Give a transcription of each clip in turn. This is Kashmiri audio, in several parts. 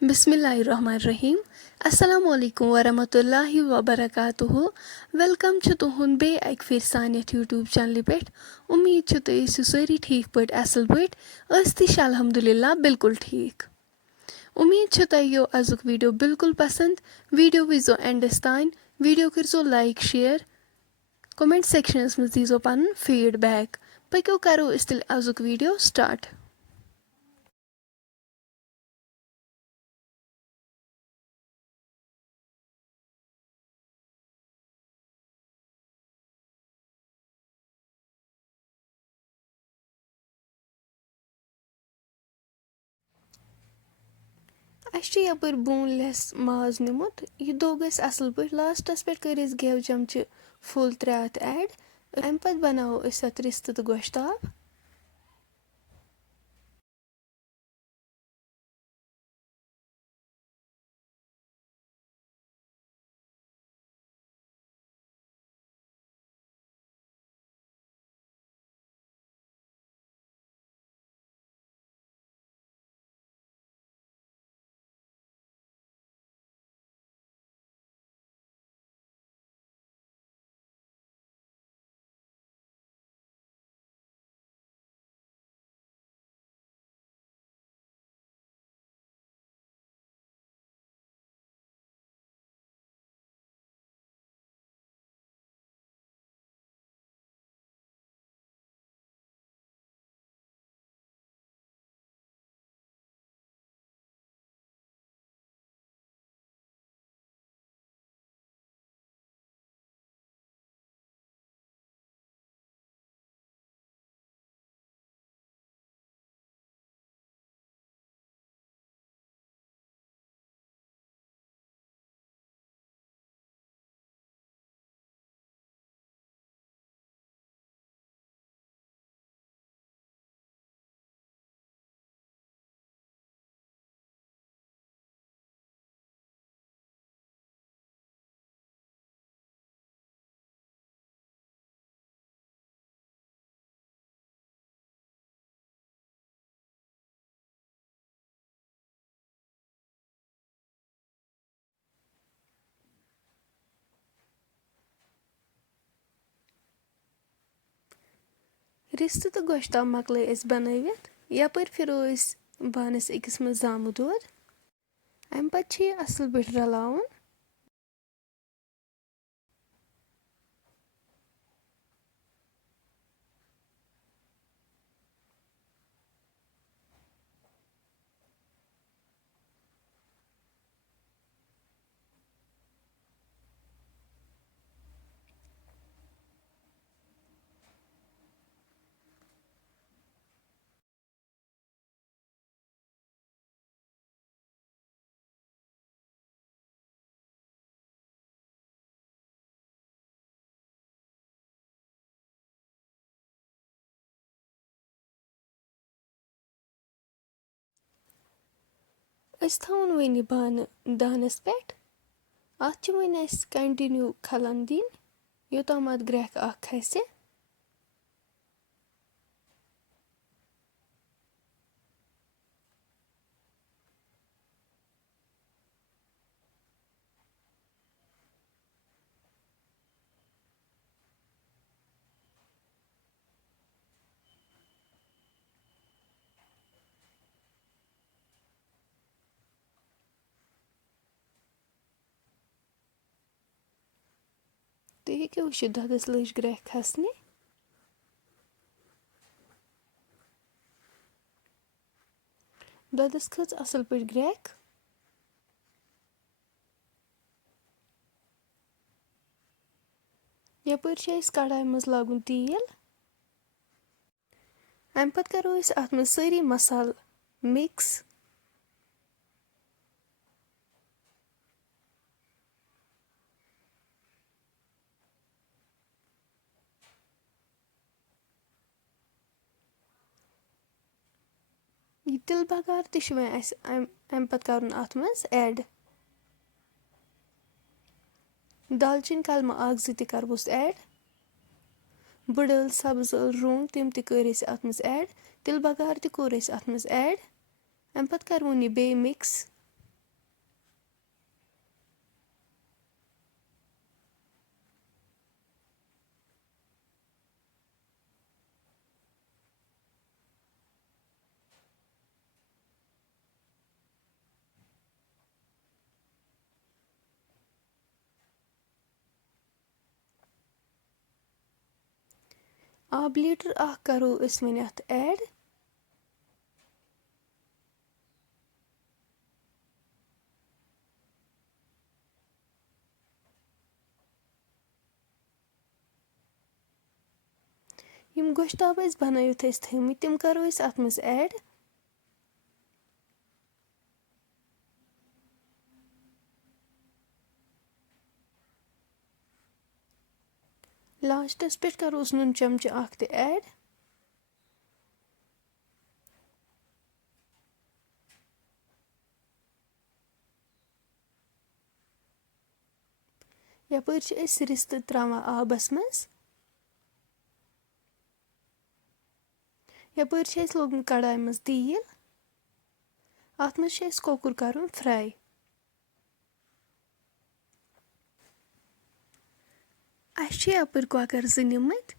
बिस्मिल्लाहिर्रहमानिर्रहीम अस्सलामु अलैकुम वरहमतुल्लाहि वबरकातुहु वेलकम छ तुहुन बे एक फिर सान यथ यूट्यूब चैनल पे उम्मीद छ तुम ٲسِو سٲری ٹھیٖک پٲٹھۍ اصل پٲٹھۍ أسۍ تہِ چھِ الحمدُللہ بالکل ٹھیٖک उम्मीद छ تۄہہِ یو أزیُک ویٖڈیو بالکل پسنٛد ویٖڈیو وٕچھزیو اینڈس تانۍ ویٖڈیو کٔرزیو لایک شیر کومنٹ سیکشنس منٛز دیٖزیو پنُن فیٖڈبیک پٔکِو کرو أسۍ تیٚلہِ أزیُک ویٖڈیو سٹارٹ اَسہِ چھُ یپٲرۍ بون لیس ماز نیُمُت یہِ دوٚگ اَسہِ اَصٕل پٲٹھۍ لاسٹَس پٮ۪ٹھ کٔرۍ اَسہِ گٮ۪و چمچہِ فُل 3 ہتھ ایڈ اَمہِ پَتہٕ بناوو أسۍ اَتھ رِستہٕ تہٕ گۄشتاب رِستہٕ تہٕ گۄشتاب مۄکلٲے اَسہِ بنٲوِتھ یپٲرۍ پھِرو أسۍ بانس أکِس منٛز زامہٕ دۄد اَمہِ پتہٕ چھِ یہِ اَصٕل پٲٹھۍ رلاوُن أسۍ تھاوون وۄنۍ یہِ بانہٕ دانس پٮ۪ٹھ اَتھ چھِ وۄنۍ اَسہِ کنٹِنیوٗ کھلن دِنۍ یوٚتام اَتھ گرٛٮ۪کھ اکھ کھسہِ تُہۍ ہیٚکِو وٕچھِتھ دۄدس لٔج گرٛٮ۪کھ کھسنہِ دۄدس کھٔژ اَصٕل پٲٹھۍ گرٛٮ۪کھ یپٲرۍ چھُ اَسہِ کڑاے منٛز لاگُن تیٖل اَمہِ پتہٕ کرو أسۍ اَتھ منٛز سٲری مسالہٕ مِکس یہِ تِلہٕ بَغار تہِ چھُ وۄنۍ اَسہِ اَمہِ پتہٕ کرُن اَتھ منٛز ایڈ دالچیٖن کلمہٕ 1-2 تہِ کرہوس ایڈ بٕڈ ٲلہٕ سبٕز ٲلہٕ رونٛگ تِم تہِ کٔرۍ أسۍ اَتھ منٛز ایڈ تِلہٕ بَغار تہِ کوٚر اَسہِ اَتھ منٛز ایڈ اَمہِ پتہٕ کَرہون یہِ بیٚیہِ مِکس آب لیٖٹر اکھ کرو أسۍ وۄنۍ اتھ ایڈ. یِم گۄشتاب أسۍ بنٲوِتھ ٲسۍ تھٲمٕتۍ تِم کرو أسۍ اتھ منٛز ایڈ. لاسٹس پٮ۪ٹھ کروس نُن چمچہٕ اکھ تہِ ایڈ. یپٲرۍ چھِ أسۍ رِستہٕ تراوان آبس منٛز. یپٲرۍ چھِ اَسہِ لوگمُت کڑاے منٛز تیٖل. اتھ منٛز چھُ اَسہِ کۄکُر کرُن فراے. اَسہِ چھِ یپٲرۍ کۄکر زٕ نِمٕتۍ.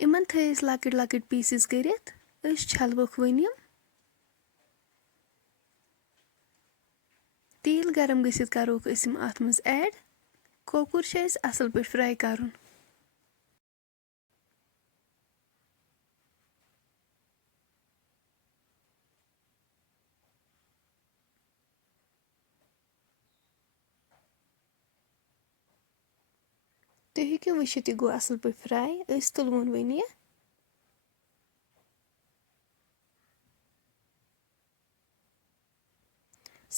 یِمن تھٲے أسۍ لۄکٕٹۍ لۄکٕٹۍ پیٖسز کٔرِتھ. أسۍ چھلوکھ وۄنۍ یِم. تیٖل گرم گٔژھِتھ کروکھ أسۍ یِم اتھ منٛز ایڈ. کۄکُر چھُ اَسہِ اصل پٲٹھۍ فراے کرُن. تُہۍ ہیٚکِو وٕچھِتھ یہِ گوٚو اصل پٲٹھۍ فراے. أسۍ تُلہون وۄنۍ یہِ.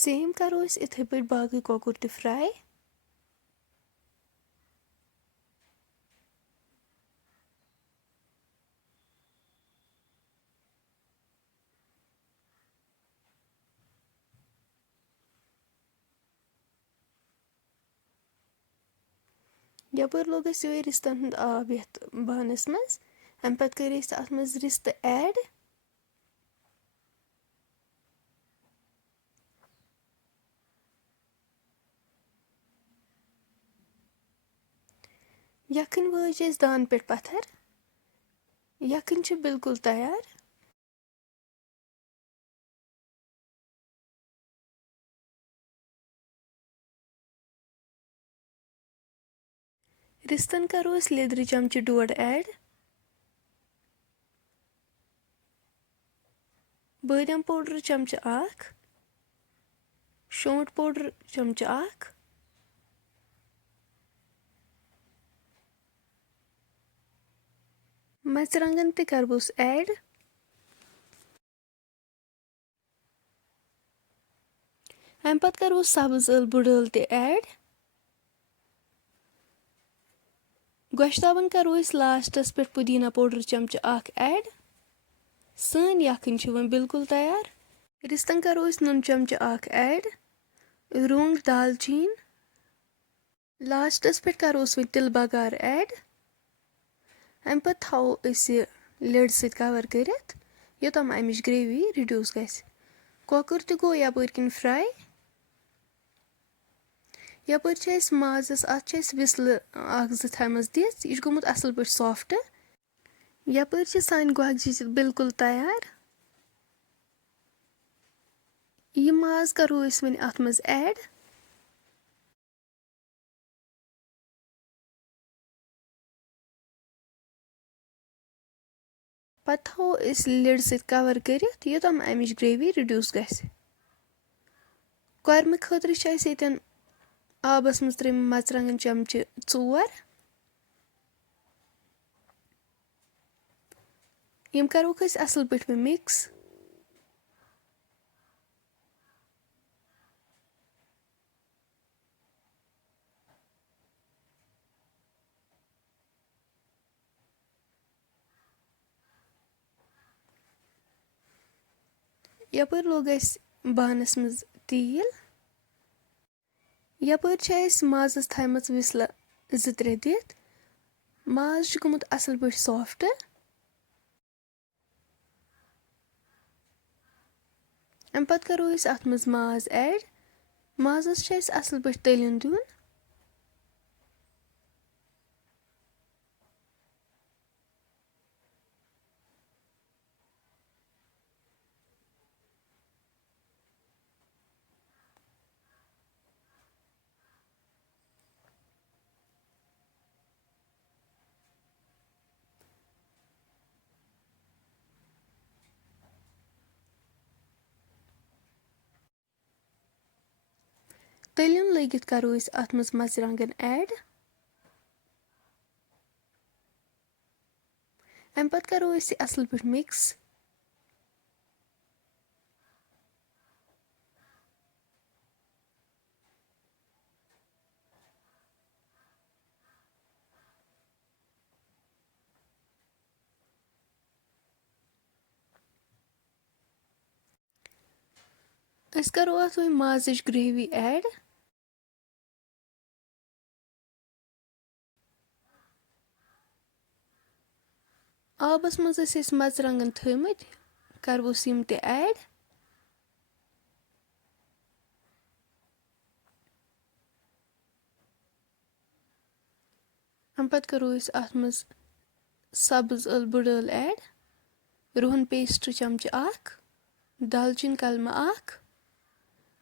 سیم کرو أسۍ یِتھے پٲٹھۍ باقٕے کۄکُر تہِ فراے. یپٲرۍ لوگ اَسہِ یِہوے رِستن ہُنٛد آب یتھ بانس منٛز. امہِ پتہٕ کٔرۍ اَسہِ اتھ منٛز رِستہٕ ایڈ. یکھٕنۍ وٲج أسۍ دانہٕ پٮ۪ٹھ پتھر. یکھٕنۍ چھِ بالکُل تیار. رِستن کرو أسۍ لیٚدرِ چمچہٕ 1.5 ایڈ. بٲدیان پوڈر چمچہٕ اکھ. شونٛٹھ پوڈر چمچہٕ اکھ. مرژٕوانٛگن تہِ کرہوس ایڈ. امہِ پتہٕ کرہوس سبٕز ٲلہٕ بٕڑ ٲلہٕ تہِ ایڈ. گۄشتابن کرو أسۍ لاسٹس پٮ۪ٹھ پُدیٖنا پوڈر چمچہٕ اکھ ایڈ. سٲنۍ یکھٕنۍ چھِ وۄنۍ بالکُل تیار. رِستن کرو أسۍ نُن چمچہٕ اکھ ایڈ. رونٛگ دالچیٖن. لاسٹس پٮ۪ٹھ کروس وۄنۍ تِلہٕ بگار ایڈ. امہِ پتہٕ تھاوو أسۍ یہِ لِڈ سۭتۍ کور کٔرِتھ یوٚتام امِچ گریوی رِڈیوٗس گژھِ. کۄکُر تہِ گوٚو یپٲرۍ کِنۍ فراے. یپٲرۍ چھِ أسۍ مازس اتھ چھِ أسۍ وِسلہٕ اکھ زٕ تھایمژ دِژ. یہِ چھُ گوٚمُت اصل پٲٹھۍ سافٹ. یپٲرۍ چھِ سانہِ گۄگجہِ تہِ بالکُل تیار. یہِ ماز کرو أسۍ وۄنۍ اتھ منٛز ایڈ. پتہٕ تھاوو أسۍ لِڈ سۭتۍ کور کٔرِتھ یوٚتام امِچ گریوی رِڈیوٗس گژھِ. کۄرمہٕ خٲطرٕ چھِ اسہِ ییٚتٮ۪ن آبس منٛز ترٲمٕتۍ مرژٕوانٛگن چمچہٕ 4. یِم کروکھ أسۍ اصل پٲٹھۍ وۄنۍ مِکس. یپٲرۍ لوگ اَسہِ بانس منٛز تیٖل. یپٲرۍ چھِ اَسہِ مازس تھایمژ وِسلہٕ 2-3 دِتھ. ماز چھُ گوٚمُت اصل پٲٹھۍ سافٹ. امہِ پتہٕ کرو أسۍ اتھ منٛز ماز ایڈ. مازس چھُ اسہِ اصل پٲٹھۍ تٔلِیُن دیُن. تٔلیُن لٲگِتھ کَرو أسۍ اَتھ منٛز مرژٕوانٛگن ایڈ. اَمہِ پَتہٕ کَرو أسۍ یہِ اَصٕل پٲٹھۍ مِکٕس. أسۍ کَرو اَتھ وۄنۍ مازٕچ گرٛیوی ایڈ. آبَس منٛز ٲسۍ أسۍ مرژٕوانٛگن تھٲومٕتۍ کَرہوس یِم تہِ ایڈ. اَمہِ پَتہٕ کَرو أسۍ اَتھ منٛز سبٕز ٲلہٕ بٕڈ ٲلہٕ ایڈ. رُہن پیسٹ چمچہٕ اکھ. دالچیٖن کلمہٕ اکھ.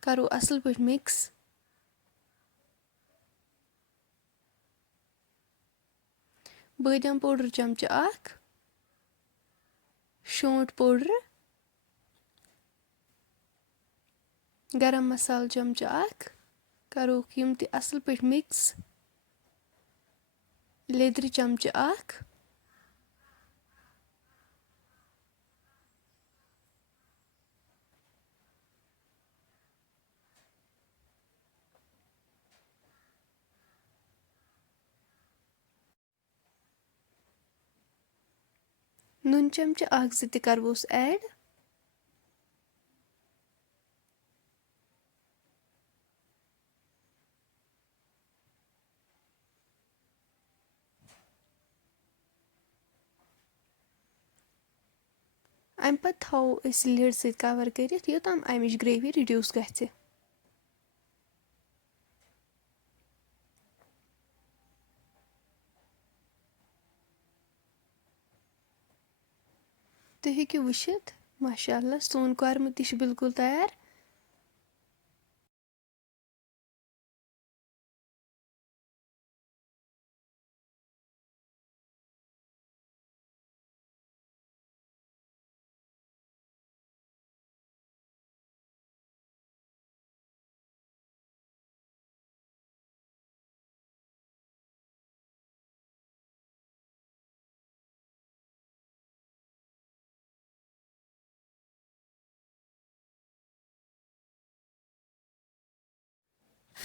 کَرو اَصٕل پٲٹھۍ مِکٕس. بٲدیان پوڈر چمچہٕ اکھ. شونٛٹھ پوڈر. گرم مسالہٕ چمچہٕ اکھ. کَروکھ یِم تہِ اَصٕل پٲٹھۍ مِکٕس. لیدرِ چمچہٕ اکھ. نُن چمچہٕ اکھ زٕ تہِ کَرہوس ایڈ. اَمہِ پَتہٕ تھاوو أسۍ لِڈ سۭتۍ کَور کٔرِتھ یوٚتام اَمِچ گرٛیوی رِڈیوٗس گژھِ. تُہۍ ہیٚکِو وٕچھِتھ ماشاء اللہ سون کۄرمہٕ تہِ چھُ بِلکُل تیار.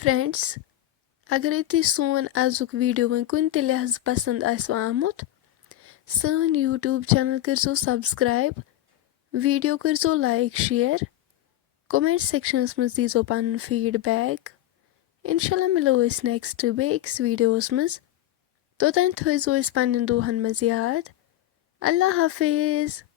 فرٛٮ۪نٛڈٕس، اگرے تُہۍ سون آزُک ویٖڈیو وۄنۍ کُنہِ تہِ لحاظہٕ پسنٛد آسِوٕ آمُت سٲنۍ یوٗٹیوٗب چینل کٔرۍزیو سبسکرایب. ویٖڈیو کٔرۍزیو لایک شِیر. کومٮ۪نٹ سیکشنس منٛز دیٖزیو پنُن فیٖڈبیک. اِنشاء اللہ مِلو أسۍ نیکسٹ بیٚیہِ أکِس ویٖڈیووَس منٛز. توٚتام تھٲیزیو أسۍ پنٛنٮ۪ن دۄہن منٛز یاد. اللہ حافظ.